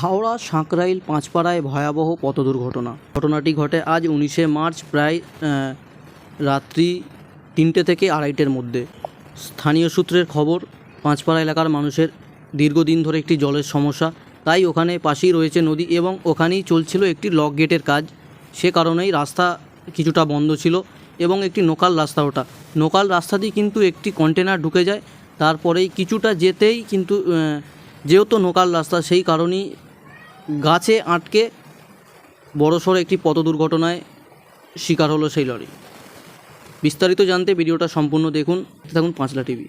হাওড়া, সাঁকরাইল, পাঁচপাড়ায় ভয়াবহ পথ দুর্ঘটনা ঘটনাটি ঘটে আজ উনিশে মার্চ প্রায় রাত্রি তিনটে থেকে আড়াইটের মধ্যে। স্থানীয় সূত্রের খবর, পাঁচপাড়া এলাকার মানুষের দীর্ঘদিন ধরে একটি জলের সমস্যা। তাই ওখানে পাশেই রয়েছে নদী এবং ওখানেই চলছিল একটি লক গেটের কাজ। সে কারণেই রাস্তা কিছুটা বন্ধ ছিল এবং একটি নোকাল রাস্তা ওটা নোকাল রাস্তা দিয়ে কিন্তু একটি কন্টেনার ঢুকে যায়। তারপরেই কিছুটা যেতেই কিন্তু যেহেতু নোকাল রাস্তা সেই কারণেই গাছে আটকে বড়সড় একটি পথ দুর্ঘটনায় শিকার হলো সেই লরি। বিস্তারিত জানতে ভিডিওটা সম্পূর্ণ দেখুন। থাকুন পাঁচলা টিভি।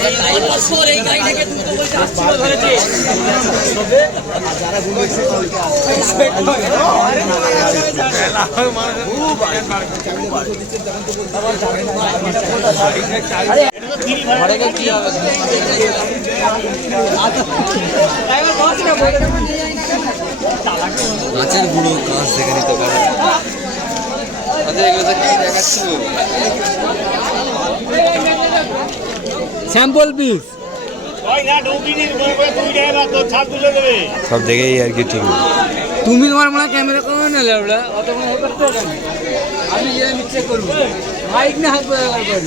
হাত দিলে রে পুলিশের পথটা তুমি শুনবে তো কাটতে যাও না গাছের গুঁড়ো গাছ। দেখে নিতে কি দেখাচ্ছি স্যাম্পল পিস। সব দেখেই আর কি ঠিক। তুমি তোমার মনে ক্যামেরা করবে না লেবড়া অত মনে করতে হবে না। আমি নিচে করব। মাইক না হাত ব্যবহার করি